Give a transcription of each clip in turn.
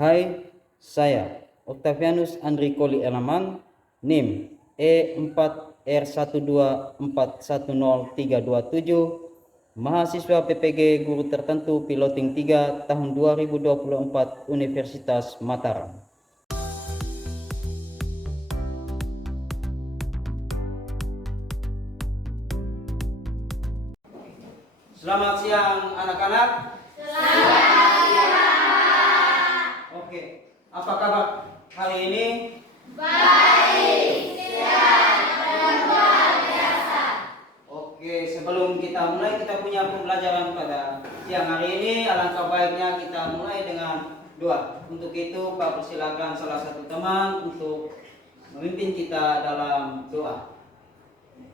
Hai, saya Octavianus Andri Koli Elaman, NIM E4R1241037, mahasiswa PPG Guru Tertentu Piloting 3 tahun 2024 Universitas Mataram. Selamat siang anak-anak. Selamat siang. Oke, apa kabar hari ini? Baik, siap, dan luar biasa. Oke, sebelum kita mulai kita punya pembelajaran pada siang hari ini, alangkah baiknya kita mulai dengan doa. Untuk itu, Pak persilakan salah satu teman untuk memimpin kita dalam doa.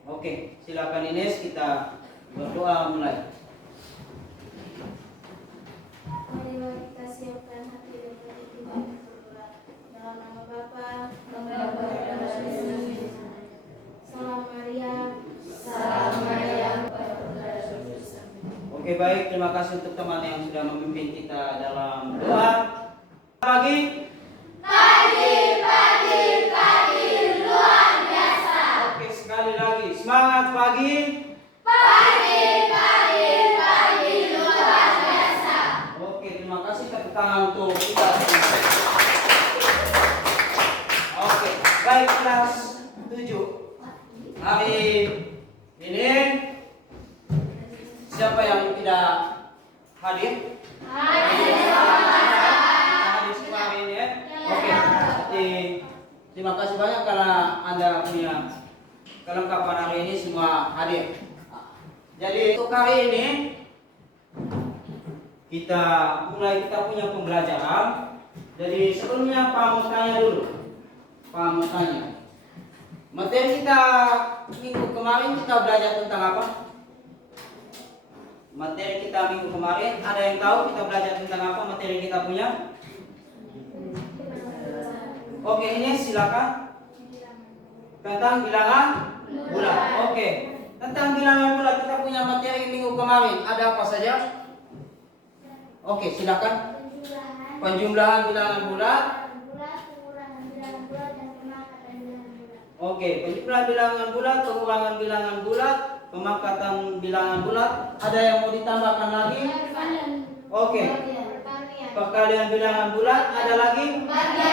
Oke, silakan Ines, kita berdoa mulai. Mari kita siapkan hati dan hati kita berdoa. Dalam nama Bapa dan Putra dan Roh Kudus. Salam Maria. Salam Maria. Oke, baik, terima kasih untuk teman yang sudah memimpin kita dalam doa. Pagi. Pagi luar biasa. Oke, sekali lagi semangat pagi. Pagi luar biasa. Oke, terima kasih, tepuk tangan untuk kita. Oke, baik, kelas 7. Hari ini siapa yang tidak hadir? Hadir semua hari ini ya? Oke, jadi terima kasih banyak karena Anda punya kelengkapan hari ini semua hadir. Jadi untuk hari ini kita punya pembelajaran. Jadi sebelumnya Pak mau tanya dulu. Pak mau tanya. Materi kita minggu kemarin kita belajar tentang apa? Materi kita minggu kemarin ada yang tahu kita belajar tentang apa materi kita punya? Oke, ini silakan. Tentang bilangan bulat. Oke. Tentang bilangan bulat kita punya materi minggu kemarin. Ada apa saja? Oke, silakan. Penjumlahan bilangan bulat. Oke, penjumlahan bilangan bulat, pengurangan bilangan bulat, pemakatan bilangan bulat. Ada yang mau ditambahkan lagi? Oke. Perkalian bilangan bulat. Ada lagi? Ada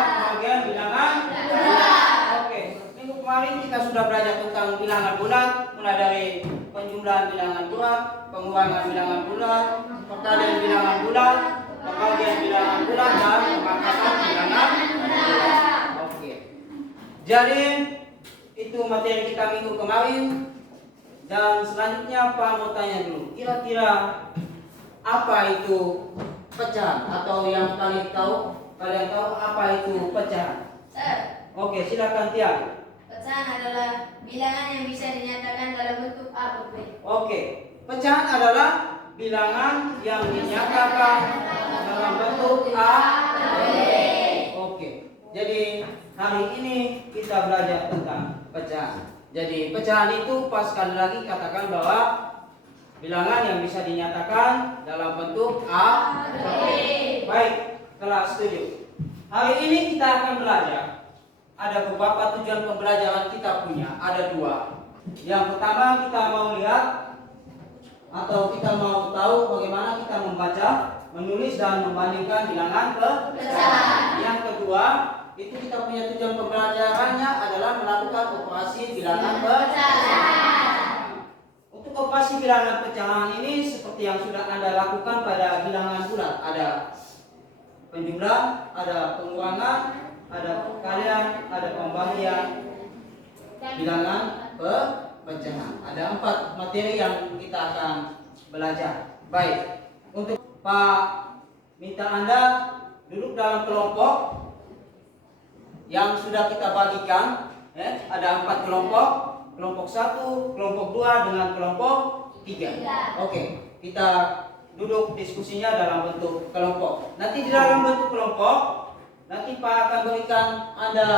pembagian bilangan bulat. Oke. Minggu kemarin kita sudah belajar tentang bilangan bulat, mulai dari penjumlahan bilangan bulat, pengurangan bilangan bulat, perkalian bilangan bulat, pembagian bilangan bulat, dan pemakatan bilangan bulat. Oke. Jadi itu materi kita minggu kemarin. Dan selanjutnya Pak mau tanya dulu, kira-kira apa itu pecahan, atau yang kalian tahu apa itu pecahan? Oke, silakan Tia. Pecahan adalah bilangan yang bisa dinyatakan dalam bentuk A atau B. Oke, pecahan adalah bilangan yang dinyatakan dalam bentuk A atau B. Oke, jadi hari ini kita belajar tentang pecahan. Jadi pecahan itu pas sekali lagi katakan bahwa bilangan yang bisa dinyatakan dalam bentuk A atau B. Baik, kelas 7. Hari ini kita akan belajar. Ada beberapa tujuan pembelajaran kita punya, ada 2. Yang pertama kita mau lihat atau kita mau tahu bagaimana kita membaca, menulis dan membandingkan bilangan pecahan. Yang kedua, itu kita punya tujuan pembelajarannya adalah melakukan operasi bilangan pecahan. Untuk operasi bilangan pecahan ini seperti yang sudah Anda lakukan pada bilangan bulat, ada penjumlahan, ada pengurangan, ada perkalian, ada pembagian bilangan pecahan. Ada 4 materi yang kita akan belajar. Baik, untuk Pak minta Anda duduk dalam kelompok yang sudah kita bagikan. Ada 4 kelompok. Kelompok 1, kelompok 2 dengan kelompok 3. Oke, kita duduk diskusinya dalam bentuk kelompok. Nanti di dalam bentuk kelompok, nanti Pak akan berikan Anda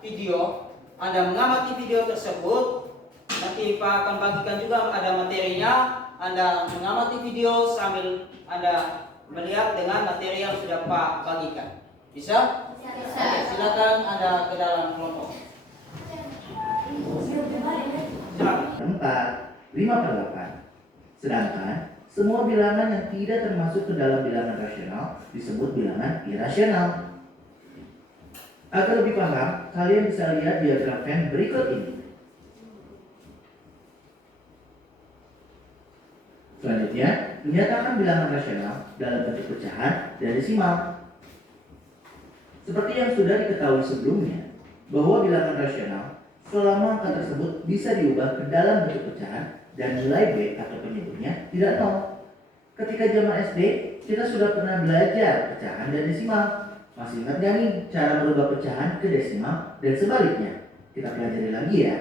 video. Anda mengamati video tersebut. Nanti Pak akan bagikan juga ada materinya. Anda mengamati video sambil Anda melihat dengan materi yang sudah Pak bagikan? Bisa? Oke, silakan Anda ke dalam kelompok. Silakan. 4, 5/8. Sedangkan semua bilangan yang tidak termasuk ke dalam bilangan rasional disebut bilangan irasional. Agar lebih paham, kalian bisa lihat diagram Venn berikut ini. Selanjutnya, menyatakan bilangan rasional dalam bentuk pecahan dan desimal. Seperti yang sudah diketahui sebelumnya, bahwa bilangan rasional selama angka tersebut bisa diubah ke dalam bentuk pecahan dan nilai B atau penyebutnya tidak nol. Ketika zaman SD, kita sudah pernah belajar pecahan dan desimal. Masih ingat gak nih cara merubah pecahan ke desimal dan sebaliknya? Kita pelajari lagi ya.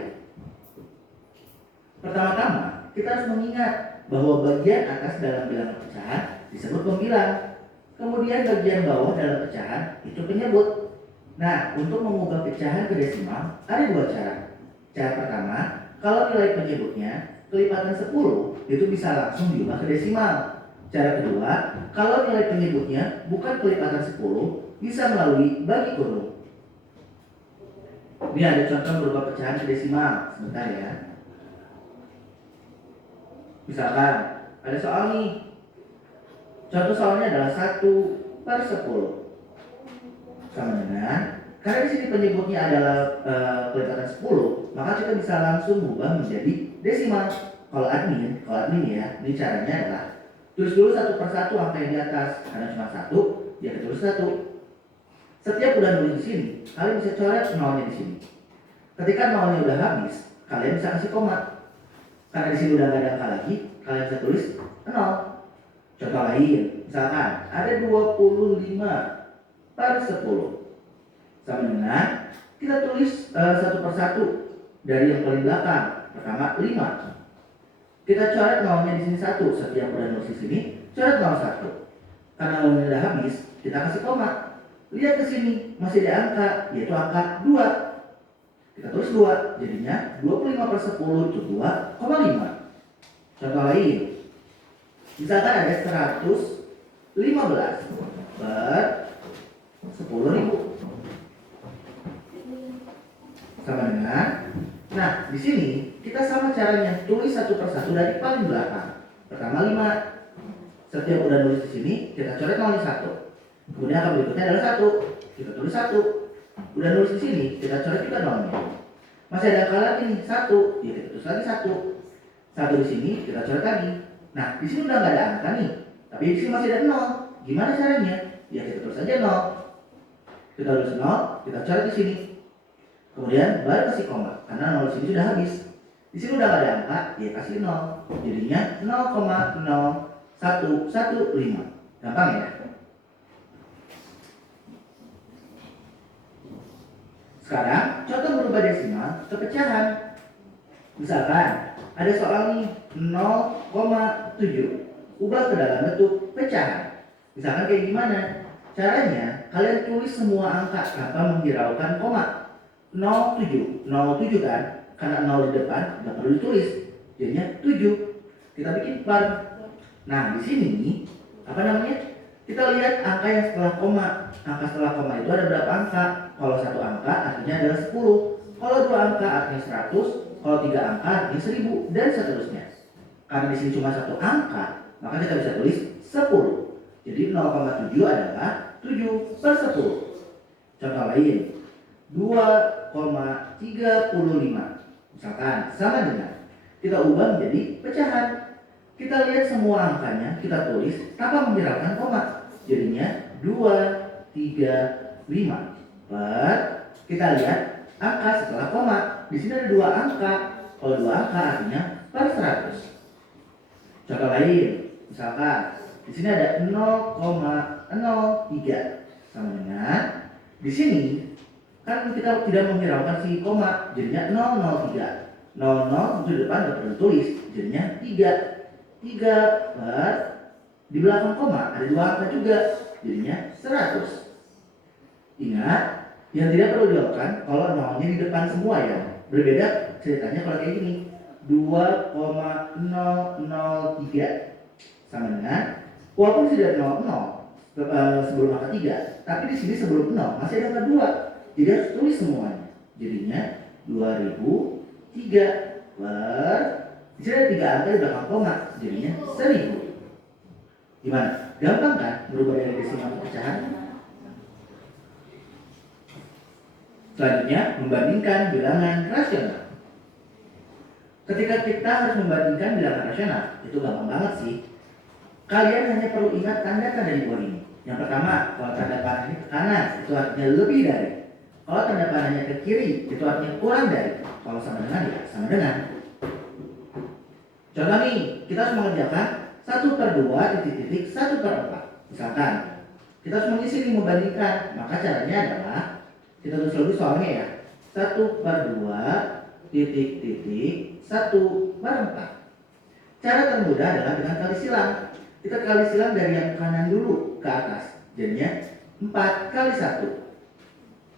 Pertama-tama, kita harus mengingat bahwa bagian atas dalam bilangan pecahan disebut pembilang. Kemudian bagian bawah dalam pecahan itu penyebut. Nah, untuk mengubah pecahan ke desimal ada dua cara. Cara pertama, kalau nilai penyebutnya kelipatan 10 itu bisa langsung diubah ke desimal. Cara kedua, kalau nilai penyebutnya bukan kelipatan 10 bisa melalui bagi kurung. Ini ada contoh berubah pecahan ke desimal. Sebentar ya. Misalkan ada soal nih. Contoh soalnya adalah 1/10 sama dengan, karena di sini penyebutnya adalah kelipatan 10, maka kita bisa langsung mengubah menjadi desimal. Kalau admin ya, ini caranya adalah tulis dulu satu persatu angka yang di atas. Karena cuma satu, ya kita tulis satu. Setiap udah nulis di sini, kalian bisa coret nolnya di sini. Ketika nolnya udah habis, kalian bisa kasih koma. Karena di sini udah nggak ada angka lagi, kalian bisa tulis 0. Contoh lain, misalkan ada 25/10 sama dengan kita tulis satu persatu dari yang paling belakang. Pertama 5. Kita coret nolnya di sini 1. Setiap udah nulis di sini, coret 0 1. Karena nolnya udah habis, kita kasih koma. Lihat ke sini, masih ada angka, yaitu angka 2. Kita tulis 2, jadinya 25/10 itu 2,5. Contoh lain, misalkan ada 115/10.000 sama dengan, nah di sini kita sama caranya, tulis satu persatu dari paling belakang. Pertama 5. Setiap udah nulis di sini, kita coret nolnya 1. Kemudian angka berikutnya adalah 1. Kita tulis 1. Udah nulis di sini, kita coret juga nolnya. Masih ada angka lagi nih 1, ya kita tulis lagi 1. 1 di sini, kita coret lagi. Nah, di sini udah nggak ada angka nih, tapi di sini masih ada 0. Gimana caranya? Ya kita tulis aja 0. Kita tulis 0, kita coret di sini. Kemudian baru kasih koma, karena 0 di sini sudah habis. Di sini udah nggak ada angka, ya kasih 0. Jadinya 0,0115. Gampang ya? Sekarang contoh merubah desimal ke pecahan. Misalkan ada soal nih 0,7 ubah ke dalam bentuk pecahan. Misalkan kayak gimana? Caranya kalian tulis semua angka tanpa menghiraukan koma. 07 kan? Karena 0 di depan nggak perlu ditulis. Jadinya 7. Kita bikin bar. Nah, di sini nih apa namanya? Kita lihat angka yang setelah koma. Angka setelah koma itu ada berapa angka? Kalau satu angka artinya adalah 10. Kalau dua angka artinya 100. Kalau 3 angka artinya 1000 dan seterusnya. Karena di sini cuma satu angka, maka kita bisa tulis 10. Jadi 0,7 adalah 7/10. Contoh lain, 2,35 misalkan sama dengan, kita ubah menjadi pecahan. Kita lihat semua angkanya, kita tulis tanpa menghiraukan koma. Jadinya 2, 3, 5 per, kita lihat angka setelah koma. Di sini ada 2 angka. Kalau 2 angka artinya per 100. Contoh lain, misalkan di sini ada 0,03 sama dengan, di sini kan kita tidak menghiraukan si koma, jadinya 003. 00 itu di depan nggak perlu tulis, jadinya 3 per, di belakang koma ada 2 angka juga, jadinya 100. Ingat, yang tidak perlu dilakukan kalau nolnya di depan semua ya. Berbeda ceritanya kalau kayak gini, 2,003 sama dengan Walaupun sudah 0, sebelum angka 3, tapi di sini sebelum 0 masih ada angka 2. Jadi harus tulis semuanya. Jadinya 2003 per, di sini ada 3 angka di belakang koma, jadinya 1000. Gimana? Gampang kan berubah dari desimal ke pecahan? Selanjutnya, membandingkan bilangan rasional. Ketika kita harus membandingkan bilangan rasional, itu gampang banget sih. Kalian hanya perlu ingat tanda-tanda di bawah ini. Yang pertama, kalau tanda panahnya ke kanan, itu artinya lebih dari. Kalau tanda panahnya ke kiri, itu artinya kurang dari. Kalau sama dengan, ya sama dengan. Contoh nih, kita harus mengerjakan 1/2 titik-titik 1/4. Misalkan, kita harus mengisi nih membandingkan. Maka caranya adalah, kita tulis dulu soalnya ya. 1/2 titik-titik 1/4. Cara termudah adalah dengan kali silang. Kita kali silang dari yang kanan dulu ke atas. Jadinya 4 kali 1.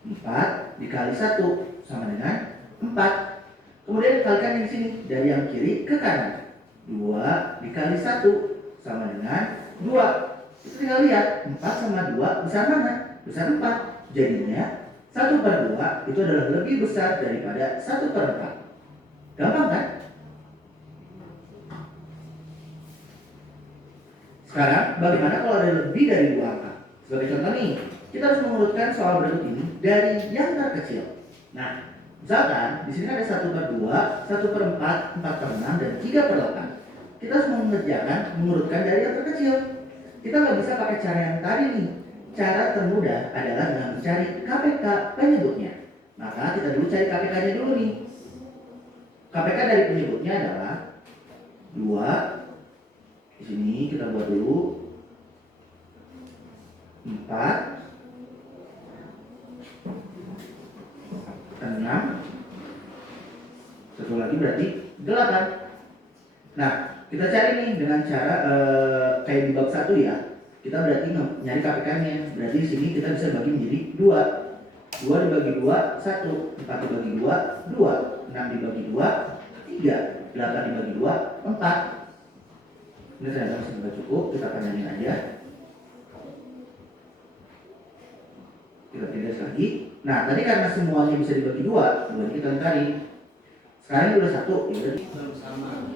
4 dikali 1 sama dengan 4. Kemudian dikalikan di sini dari yang kiri ke kanan. 2 dikali 1 sama dengan 2. Kita tinggal lihat 4 sama 2 besar mana? Besar 4. Jadinya 1/2 itu adalah lebih besar daripada 1/4. Gampang kan? Sekarang bagaimana kalau ada lebih dari 2 angka? Sebagai contoh nih, kita harus mengurutkan soal berikut ini dari yang terkecil. Nah, misalkan di sini ada 1/2, 1/4, 4/6, dan 3/8. Kita harus mengurutkan dari yang terkecil. Kita nggak bisa pakai cara yang tadi nih. Cara termudah adalah dengan mencari KPK penyebutnya. Maka kita dulu cari KPK-nya dulu nih. KPK dari penyebutnya adalah 2. Di sini kita buat dulu 4, 6, satu lagi berarti 8. Nah, kita cari nih dengan cara kayak di bab 1 ya. Kita berarti nyari KPK-nya. Berarti di sini kita bisa bagi menjadi 2. 2 dibagi 2, 1. 4 dibagi 2, 2. 6 dibagi 2, 3. 8 dibagi 2, 4. Ini ternyata masih tidak cukup, kita panjangin aja. Kita tulis lagi. Nah, tadi karena semuanya bisa dibagi 2, berarti kita lingkarin. Sekarang ini udah 1, ya udah. Sama.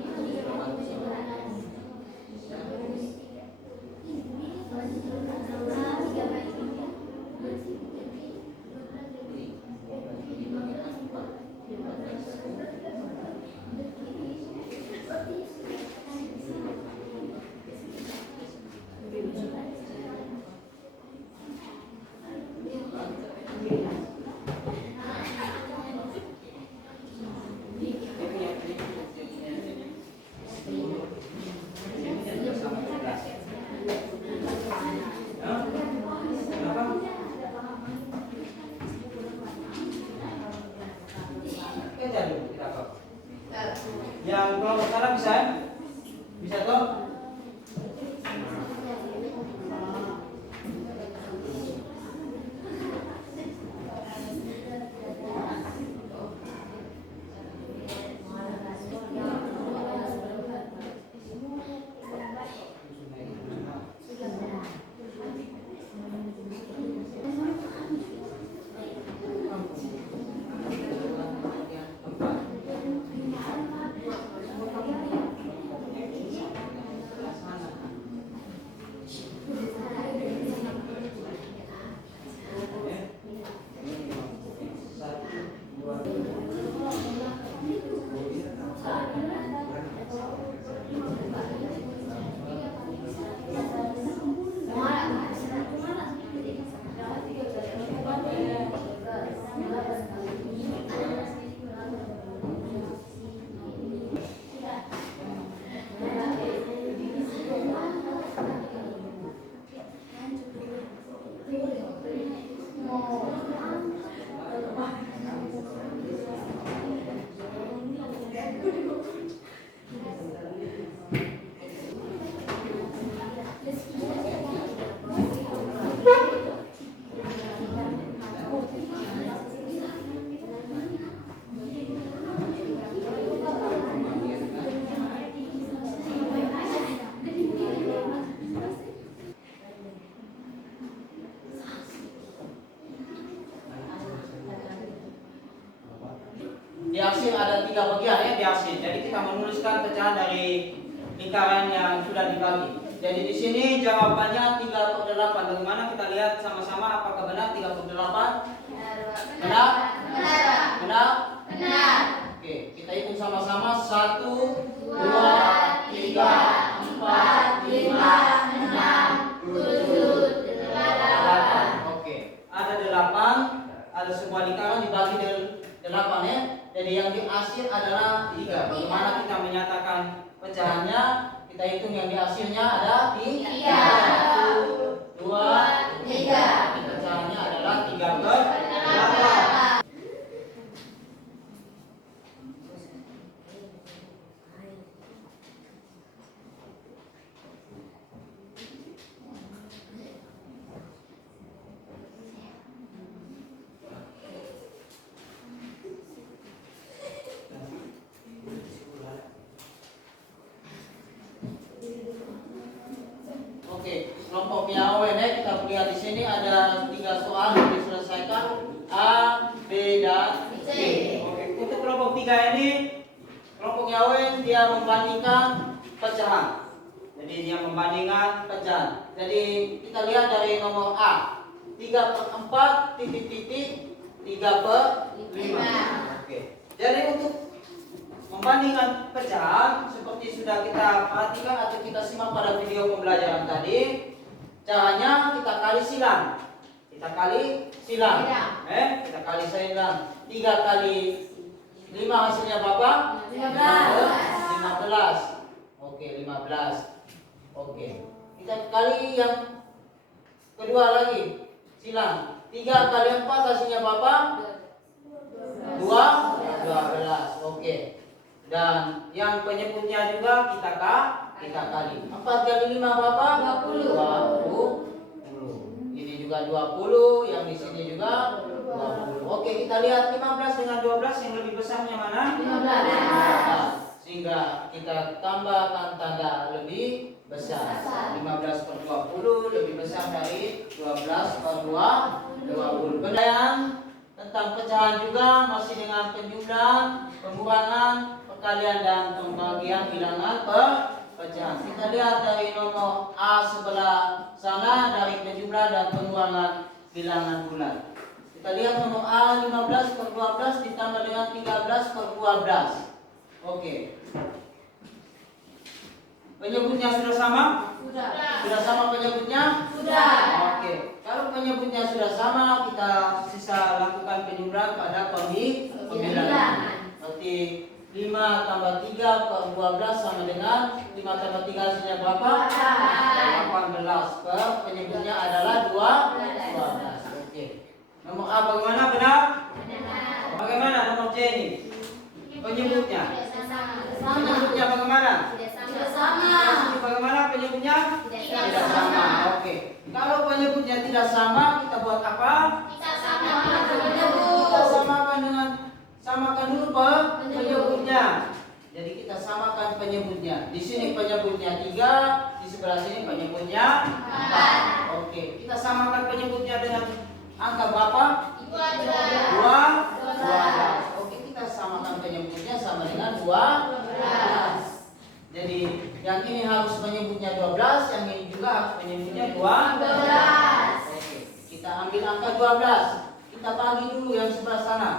Yang kalau salah bisa? Bisa toh? diarsir ada 3 bagian ya diarsir. Jadi kita menuliskan pecahan dari lingkaran yang sudah dibagi. Jadi di sini jawabannya 3/8. Bagaimana kita lihat sama-sama apakah benar 3/8? Benar? Benar? Benar. Oke, kita hitung sama-sama 1, 2, 3, 4, 5, 6, 7, 8. Oke, ada 8, ada sebuah lingkaran dibagi dari 8 ya. Jadi yang diarsir adalah 3. Bagaimana kita menyatakan pecahannya? Kita hitung yang diarsirnya ada 3. 1, 2, 3. Pecahannya adalah 3/8. Oke, kelompok PAWN ya, kita lihat di sini ada 3 soal yang diselesaikan A, B, dan C. Oke, untuk kelompok 3 ini, kelompok PAWN dia membandingkan pecahan. Jadi dia membandingkan pecahan. Jadi kita lihat dari nomor A, 3/4 titik-titik 3/5. Oke, jadi untuk membandingkan pecahan seperti sudah kita perhatikan atau kita simak pada video pembelajaran tadi, caranya kita kali silang. Kita kali silang. Kita kali silang. 3 kali 5 hasilnya berapa? 15. Oke, 15. Oke. Kita kali yang kedua lagi. Silang. 3 kali 4 hasilnya berapa? 12. Oke. Dan yang penyebutnya juga kita kali. 4 kali 5 berapa? 20. Ini juga 20, yang di sini juga 20. Oke, kita lihat 15 dengan 12 yang lebih besarnya mana? 15. Sehingga kita tambahkan tanda lebih besar. 15/20 lebih besar dari 12/20. Penilaian tentang pecahan juga masih dengan penjumlahan, pengurangan, perkalian dan pembagian bilangan pecahan. Kita lihat dari nomor A sebelah sana dari penjumlahan dan pengurangan bilangan bulat. Kita lihat nomor A 15/12 ditambah dengan 13/12. Oke. Penyebutnya sudah sama? Sudah sama penyebutnya? Sudah. Oke. Kalau penyebutnya sudah sama, kita sisa lakukan penjumlahan pada pembilangan. Berarti 5 tambah 3/12 sama dengan 5 tambah 3 hasilnya berapa? 18. Penyebutnya adalah 12. Oke. Nomor A bagaimana? Benar? Bagaimana nomor C ini? Penyebutnya? Penyebutnya bagaimana? Bagaimana penyebutnya? Tidak sama. Oke. Kalau penyebutnya tidak sama, kita buat apa? Kita samakan dulu penyebutnya. Jadi kita samakan penyebutnya. Di sini penyebutnya 3, di sebelah sini penyebutnya 4. Oke, kita samakan penyebutnya dengan angka berapa? 12. Oke, kita samakan penyebutnya sama dengan 12. Jadi yang ini harus menyebutnya 12, yang ini juga harus menyebutnya 12. Oke, kita ambil angka 12. Kita bagi dulu yang sebelah sana.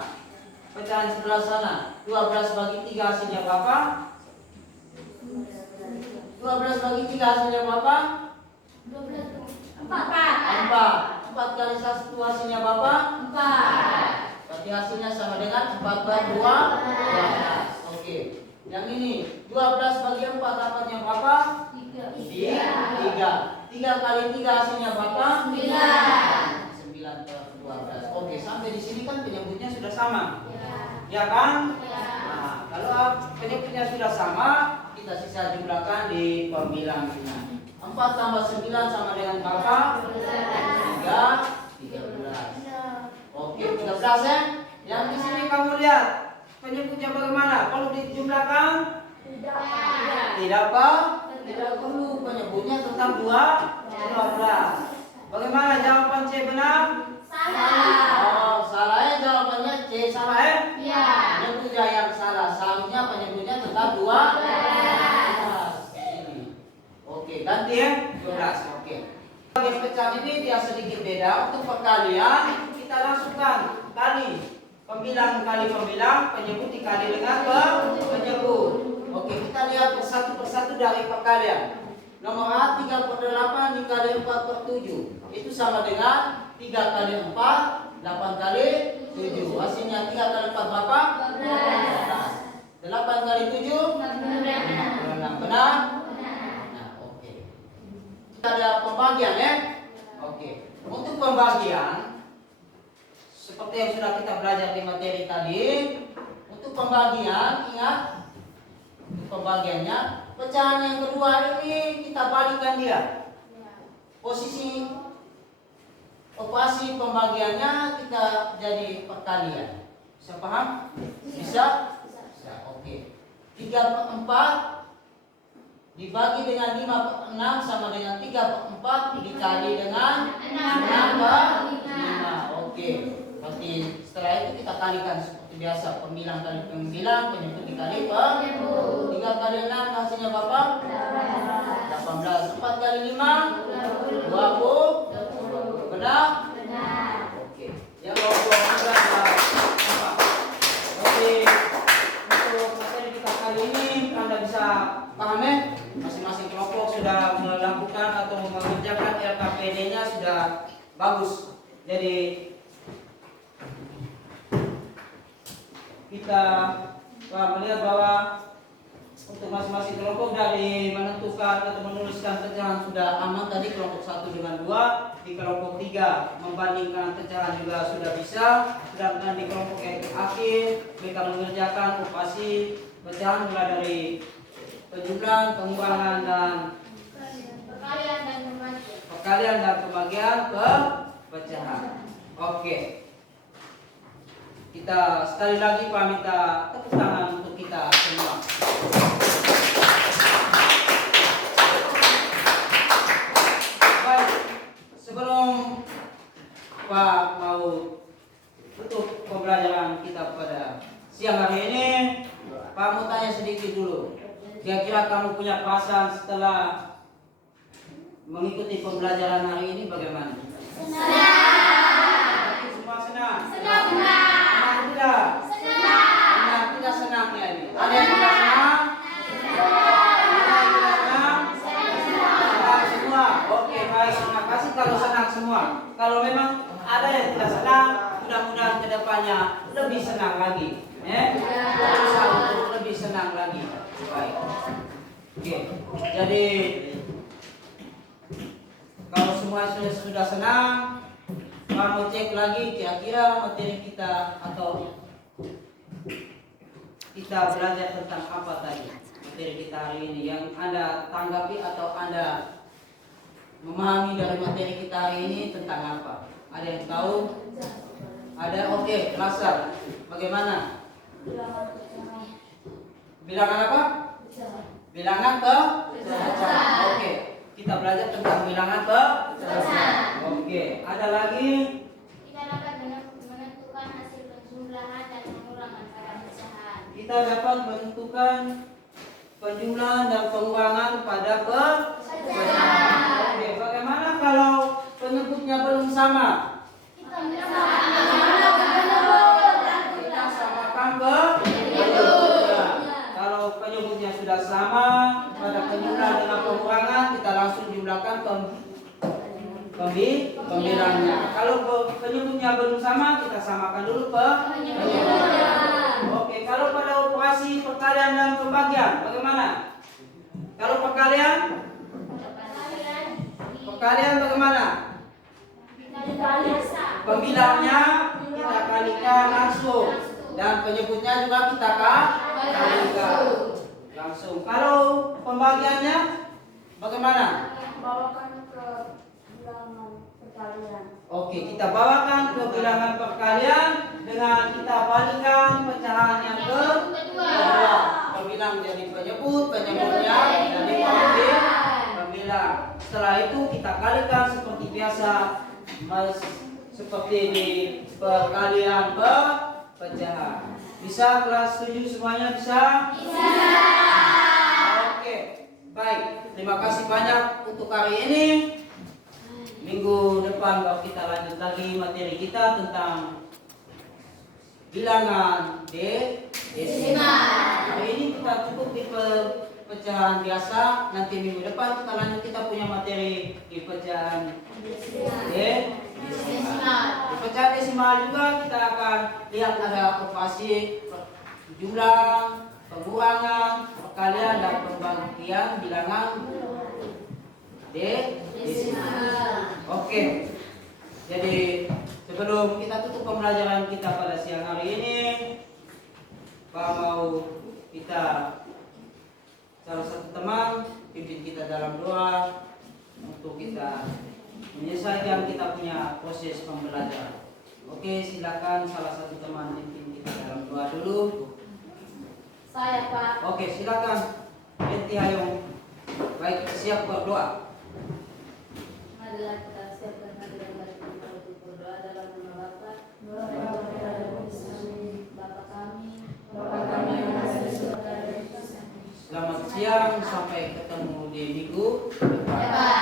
Pecahan sebelah sana. 12 bagi 3 hasilnya berapa? 12 bagi 3 hasilnya berapa? 4. 4 kali 1 hasilnya berapa? 4. Berarti hasilnya sama dengan 4/12. Oke. Yang ini 12 bagi 4 dapatnya berapa? 3. 3 kali 3 hasilnya berapa? 9/12. Oke, sampai di sini kan penyebutnya sudah sama. Ya kan? Nah, kalau penyebutnya sudah sama, kita sisa jumlahkan di pembilangan. 4 tambah 9 sama dengan berapa? 13. Oke, 13 ya. Yang di sini kamu lihat penyebutnya bagaimana? Kalau dijumlahkan? Tidak perlu. Penyebutnya tetap 12. Bagaimana jawaban C benar? Salah. Oh, salah ya jawabannya C, salah ya? Iya. Penyebutnya pecahan ini dia sedikit beda. Untuk perkalian kita langsungkan kali pembilang kali pembilang, penyebut dikali dengan penyebut. Oke, kita lihat persatu dari perkalian. Nomor A 3/8 dikali 4/7 itu sama dengan 3 kali 4 8 kali 7. Hasilnya 3 kali 4 berapa? 12. 8 kali 7 56. Benar? Nah, oke. Kita ada pembagian ya. Oke. Untuk pembagian seperti yang sudah kita belajar di materi tadi, untuk pembagian ingat pembagiannya pecahan yang kedua ini kita balikkan dia. Posisi operasi pembagiannya kita jadi perkalian. Bisa paham? Bisa? Bisa. Oke. 3/4 dibagi dengan 5/6 sama dengan 3/4 dikali dengan 6/5. Oke. Berarti setelah itu kita kalikan seperti biasa, pembilang kali pembilang, penyebut dikali penyebut. 3 kali 6 hasilnya berapa? 18. 4 kali 5 20. Benar? Oke. Yang 20 sudah apa? Oke. Untuk materi kita kali ini Anda bisa paham ya? Masing-masing kelompok sudah melakukan atau mengerjakan LKPD-nya sudah bagus. Jadi kita melihat bahwa untuk masing-masing kelompok dari menentukan atau menuliskan pecahan sudah aman tadi, kelompok 1 dengan 2. Di kelompok 3 membandingkan pecahan juga sudah bisa. Sedangkan di kelompok yang akhir mereka mengerjakan operasi pecahan mulai dari penjumlahan, pengurangan dan perkalian dan pembagian ke pecahan. Oke. Kita sekali lagi Pak minta tepuk tangan untuk kita semua. Baik, sebelum Pak mau tutup pembelajaran kita pada siang hari ini, Pak mau tanya sedikit dulu. Kira-kira kamu punya perasaan setelah mengikuti pembelajaran hari ini bagaimana? Senang. Semua senang? Senang. Tidak? Senang. Tidak senangnya ini. Ada yang tidak senang? Ada yang tidak senang? Senang semua. Oke, baik. Terima kasih kalau senang semua. Kalau memang ada yang tidak senang, mudah-mudahan kedepannya lebih senang lagi. Berusaha untuk lebih senang lagi. Baik. Oke. Jadi kalau semua sudah senang, mau cek lagi kira-kira materi kita atau kita belajar tentang apa tadi materi kita hari ini yang Anda tanggapi atau Anda memahami dari materi kita hari ini tentang apa? Ada yang tahu? Ada? Oke, Lasar. Bagaimana? Bilangan apa? Bilangan ke? Oke. Kita belajar tentang bilangan ke? Oke. Ada lagi? Kita dapat menentukan hasil penjumlahan dan pengurangan pada pecahan. Kita dapat menentukan penjumlahan dan pengurangan pada pecahan. Oke. Bagaimana kalau penyebutnya belum sama? Kita samakan ke penyebutnya. Kalau penyebutnya sudah sama pada penjumlahan dengan pengurangan, kita langsung jumlahkan pembilangnya. Kalau penyebutnya belum sama, kita samakan dulu penyebutnya. Oke, kalau pada operasi perkalian dan pembagian, bagaimana? Kalau perkalian bagaimana? Pembilangnya kita kalikan langsung dan penyebutnya juga kita kalikan langsung. Kalau pembagiannya bagaimana? Bawakan ke bilangan perkalian. Oke, kita bawakan ke bilangan perkalian dengan kita balikkan pecahan yang kedua. Pembilang jadi penyebut, penyebutnya jadi pembilang. Setelah itu kita kalikan seperti biasa, seperti di perkalian pecahan. Bisa kelas 7 semuanya bisa? Bisa. Oke, baik. Terima kasih banyak untuk hari ini. minggu depan baru kita lanjut lagi materi kita tentang bilangan desimal. Hari ini kita cukup di pecahan biasa. Nanti minggu depan kita lanjut, kita punya materi di pecahan desimal. Di pecahan desimal juga kita akan lihat ada operasi jumlah, pengurangan, perkalian dan pembagian bilangan desimal. Oke. Jadi sebelum kita tutup pembelajaran kita pada siang hari ini, Pak mau kita salah satu teman pimpin kita dalam doa untuk kita menyelesaikan kita punya proses pembelajaran. Oke, silakan salah satu teman pimpin kita dalam doa dulu. Saya, Pak. Oke, silakan. Enti Hayong. Baik, siap berdoa. Marilah kita siapkan hadirat dari kita untuk berdoa dalam nama Bapa, Bapa kami yang ada di surga. Selamat siang, sampai ketemu di minggu depan.